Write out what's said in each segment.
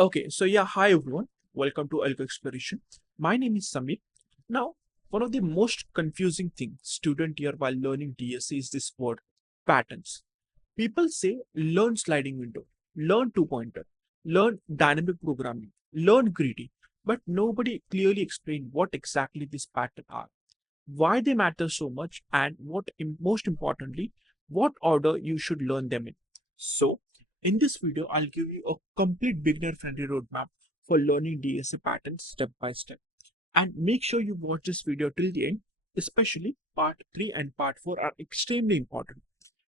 Okay, so yeah, hi everyone. Welcome to AlgoXploration. My name is Samir. Now, one of the most confusing things student hear while learning DSA is this word patterns. People say learn sliding window, learn two pointer, learn dynamic programming, learn greedy, but nobody clearly explain what exactly these patterns are, why they matter so much, and most importantly, what order you should learn them in. So, in this video, I'll give you a complete beginner-friendly roadmap for learning DSA patterns step by step. And make sure you watch this video till the end, especially part 3 and part 4 are extremely important.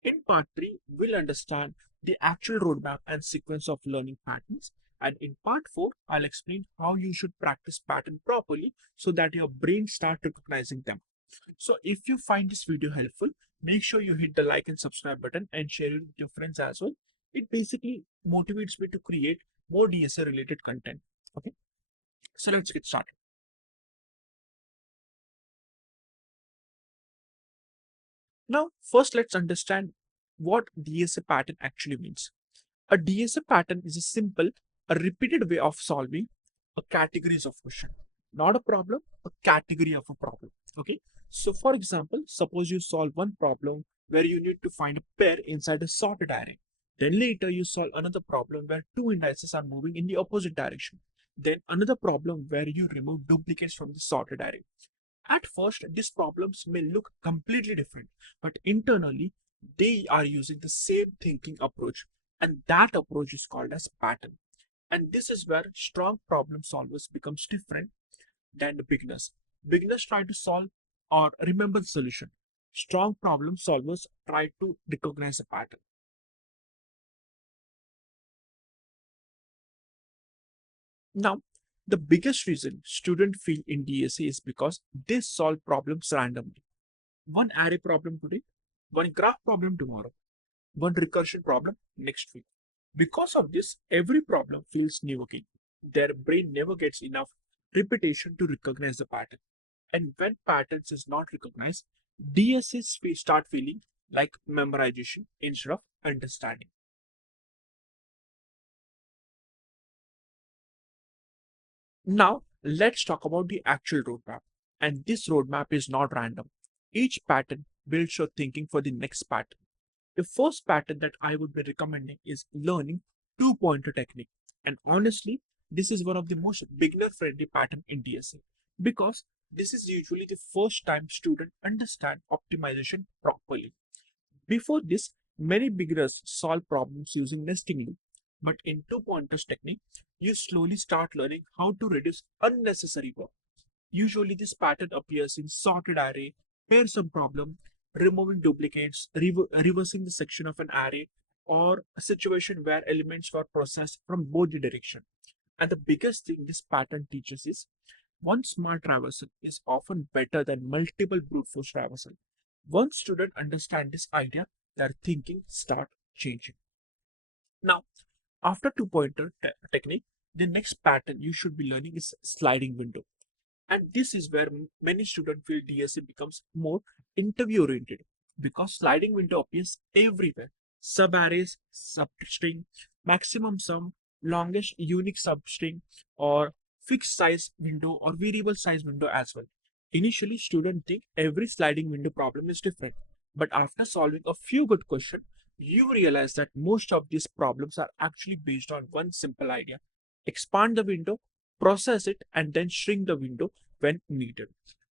In part 3, we'll understand the actual roadmap and sequence of learning patterns. And in part 4, I'll explain how you should practice pattern properly so that your brain starts recognizing them. So if you find this video helpful, make sure you hit the like and subscribe button and share it with your friends as well. It basically motivates me to create more DSA related content. Okay, so let's get started. Now, first let's understand what DSA pattern actually means. A DSA pattern is a repeated way of solving a categories of question. Not a problem, a category of a problem. Okay. So for example, suppose you solve one problem where you need to find a pair inside a sorted array. Then later you solve another problem where two indices are moving in the opposite direction. Then another problem where you remove duplicates from the sorted array. At first, these problems may look completely different, but internally, they are using the same thinking approach, and that approach is called as pattern. And this is where strong problem solvers becomes different than the beginners. Beginners try to solve or remember the solution. Strong problem solvers try to recognize a pattern. Now, the biggest reason students feel in DSA is because they solve problems randomly. One array problem today, one graph problem tomorrow, one recursion problem next week. Because of this, every problem feels new again. Their brain never gets enough repetition to recognize the pattern. And when patterns is not recognized, DSS start feeling like memorization instead of understanding. Now, let's talk about the actual roadmap. And this roadmap is not random. Each pattern builds your thinking for the next pattern. The first pattern that I would be recommending is learning two pointer technique. And honestly, this is one of the most beginner friendly pattern in DSA because this is usually the first time students understand optimization properly. Before this, many beginners solve problems using nesting loop. But in two pointers technique, you slowly start learning how to reduce unnecessary work. Usually this pattern appears in sorted array, pair sum problem, removing duplicates, reversing the section of an array, or a situation where elements were processed from both the direction. And the biggest thing this pattern teaches is one smart traversal is often better than multiple brute force traversal. Once students understand this idea, their thinking start changing. Now, after two pointer technique, the next pattern you should be learning is sliding window. And this is where many students feel DSA becomes more interview oriented because sliding window appears everywhere. Subarrays, substring, maximum sum, longest unique substring, or fixed size window or variable size window as well. Initially, students think every sliding window problem is different, but after solving a few good questions, you realize that most of these problems are actually based on one simple idea. Expand the window, process it, and then shrink the window when needed.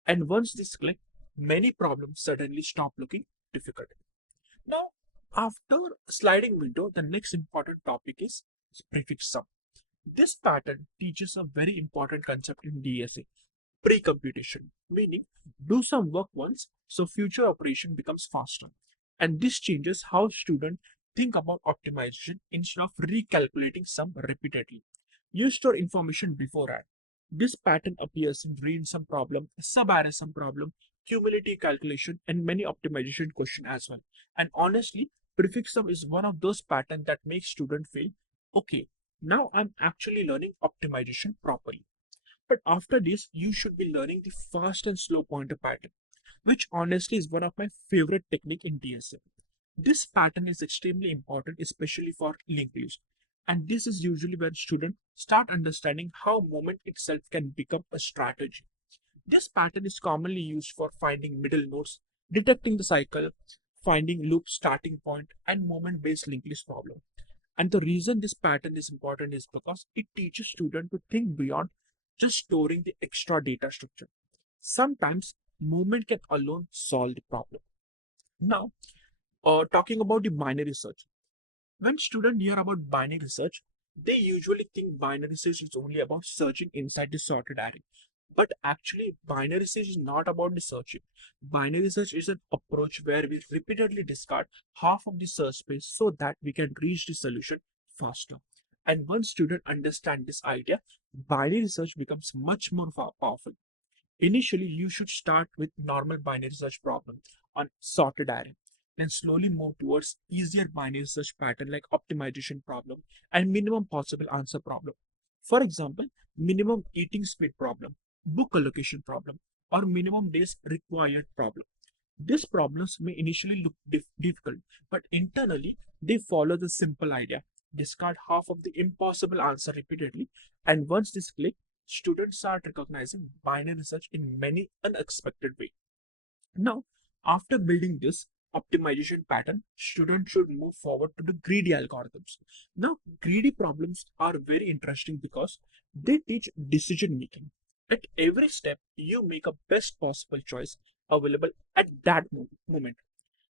And once this click, many problems suddenly stop looking difficult. Now, after sliding window, the next important topic is prefix sum. This pattern teaches a very important concept in DSA, pre-computation, meaning do some work once so future operation becomes faster. And this changes how students think about optimization instead of recalculating sum repeatedly. You store information beforehand. This pattern appears in range sum problem, sub-array sum problem, cumulative calculation, and many optimization question as well. And honestly, prefix sum is one of those patterns that makes students feel, okay, now I'm actually learning optimization properly. But after this, you should be learning the fast and slow pointer pattern, which honestly is one of my favorite technique in DSA. This pattern is extremely important, especially for linked list. And this is usually where students start understanding how movement itself can become a strategy. This pattern is commonly used for finding middle nodes, detecting the cycle, finding loop starting point, and moment-based linked list problem. And the reason this pattern is important is because it teaches students to think beyond just storing the extra data structure. Sometimes movement can alone solve the problem. Now, talking about the binary search. When students hear about binary search, they usually think binary search is only about searching inside the sorted array. But actually, binary search is not about the searching. Binary search is an approach where we repeatedly discard half of the search space so that we can reach the solution faster. And once students understand this idea, binary search becomes much more powerful. Initially, you should start with normal binary search problem on sorted array, then slowly move towards easier binary search pattern like optimization problem and minimum possible answer problem. For example, minimum eating speed problem, book allocation problem, or minimum days required problem. These problems may initially look difficult, but internally they follow the simple idea. Discard half of the impossible answer repeatedly, and once this click, students start recognizing binary research in many unexpected ways. Now, after building this optimization pattern, students should move forward to the greedy algorithms. Now, greedy problems are very interesting because they teach decision making. At every step, you make a best possible choice available at that moment,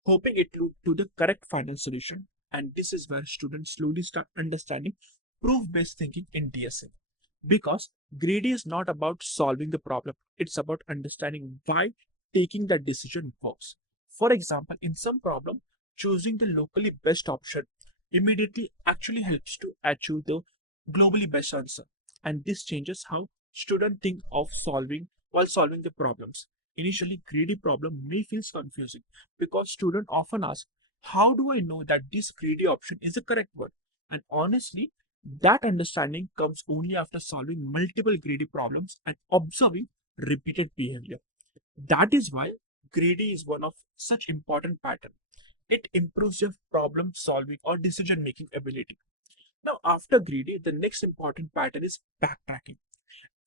hoping it to the correct final solution. And this is where students slowly start understanding proof-based thinking in DSA. Because greedy is not about solving the problem, it's about understanding why taking that decision works. For example, in some problem, choosing the locally best option immediately actually helps to achieve the globally best answer. And this changes how students think of solving while solving the problems. Initially, greedy problem may feel confusing because students often ask, how do I know that this greedy option is the correct one? And honestly, that understanding comes only after solving multiple greedy problems and observing repeated behavior. That is why greedy is one of such important pattern. It improves your problem solving or decision making ability. Now, after greedy, the next important pattern is backtracking.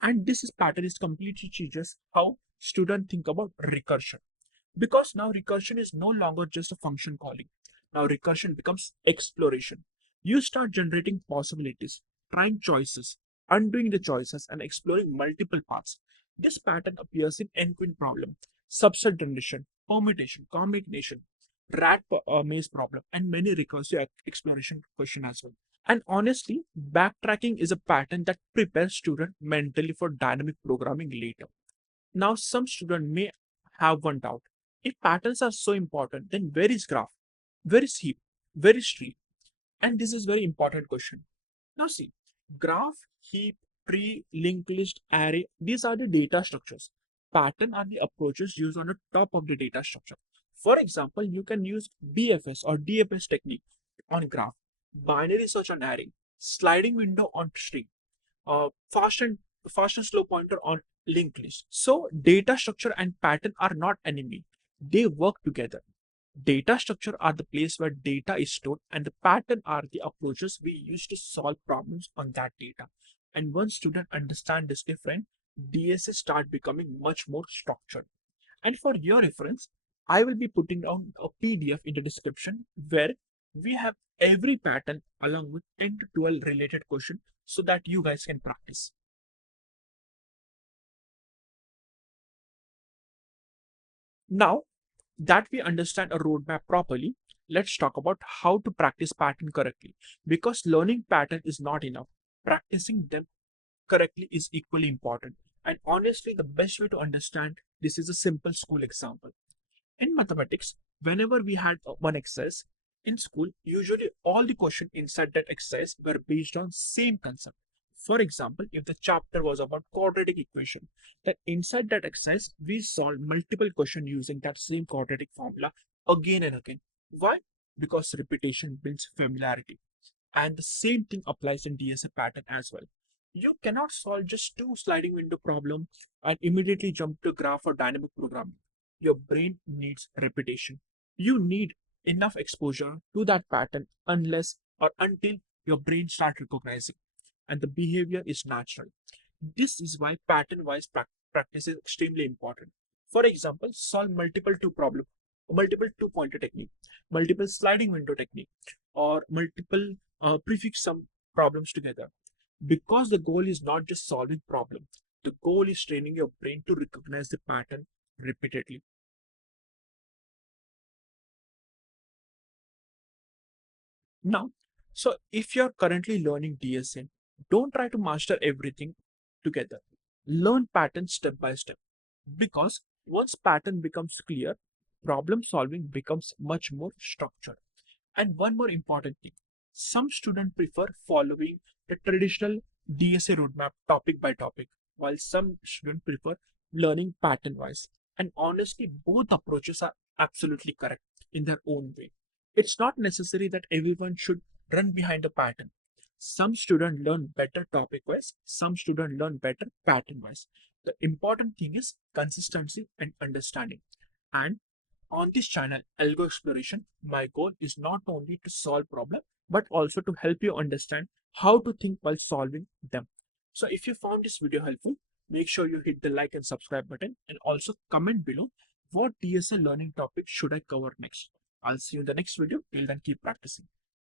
And pattern is completely changes how students think about recursion. Because now recursion is no longer just a function calling. Now recursion becomes exploration. You start generating possibilities, trying choices, undoing the choices, and exploring multiple paths. This pattern appears in n-queen problem, subset generation, permutation, combination, maze problem, and many recursive exploration question as well. And honestly, backtracking is a pattern that prepares students mentally for dynamic programming later. Now, some students may have one doubt. If patterns are so important, then where is graph? Where is heap? Where is tree? And this is very important question. Now see, graph, heap, tree, linked list, array, these are the data structures. Pattern are the approaches used on the top of the data structure. For example, you can use BFS or DFS technique on graph, binary search on array, sliding window on string, fast and slow pointer on linked list. So data structure and pattern are not enemy. They work together. Data structure are the place where data is stored, and the pattern are the approaches we use to solve problems on that data. And once students understand this difference, DSA start becoming much more structured. And for your reference, I will be putting down a PDF in the description where we have every pattern along with 10 to 12 related questions so that you guys can practice. Now that we understand a roadmap properly, let's talk about how to practice pattern correctly. Because learning pattern is not enough. Practicing them correctly is equally important. And honestly, the best way to understand this is a simple school example. In mathematics, whenever we had one exercise in school, usually all the questions inside that exercise were based on same concept. For example, if the chapter was about quadratic equation, then inside that exercise, we solved multiple questions using that same quadratic formula again and again. Why? Because repetition builds familiarity. And the same thing applies in DSA pattern as well. You cannot solve just two sliding window problem and immediately jump to graph or dynamic programming. Your brain needs repetition. You need enough exposure to that pattern unless or until your brain starts recognizing, and the behavior is natural. This is why pattern-wise practice is extremely important. For example, solve multiple two-pointer technique, multiple sliding window technique, or multiple prefix sum problems together. Because the goal is not just solving problem, the goal is training your brain to recognize the pattern repeatedly. Now, so if you're currently learning DSA, don't try to master everything together. Learn patterns step by step. Because once pattern becomes clear, problem solving becomes much more structured. And one more important thing, some students prefer following the traditional DSA roadmap topic by topic, while some students prefer learning pattern wise. And honestly, both approaches are absolutely correct in their own way. It's not necessary that everyone should run behind a pattern. Some students learn better topic wise, some students learn better pattern wise. The important thing is consistency and understanding. And on this channel, AlgoXploration, my goal is not only to solve problems, but also to help you understand how to think while solving them. So if you found this video helpful, make sure you hit the like and subscribe button and also comment below what DSA learning topic should I cover next. I'll see you in the next video. Till then, keep practicing.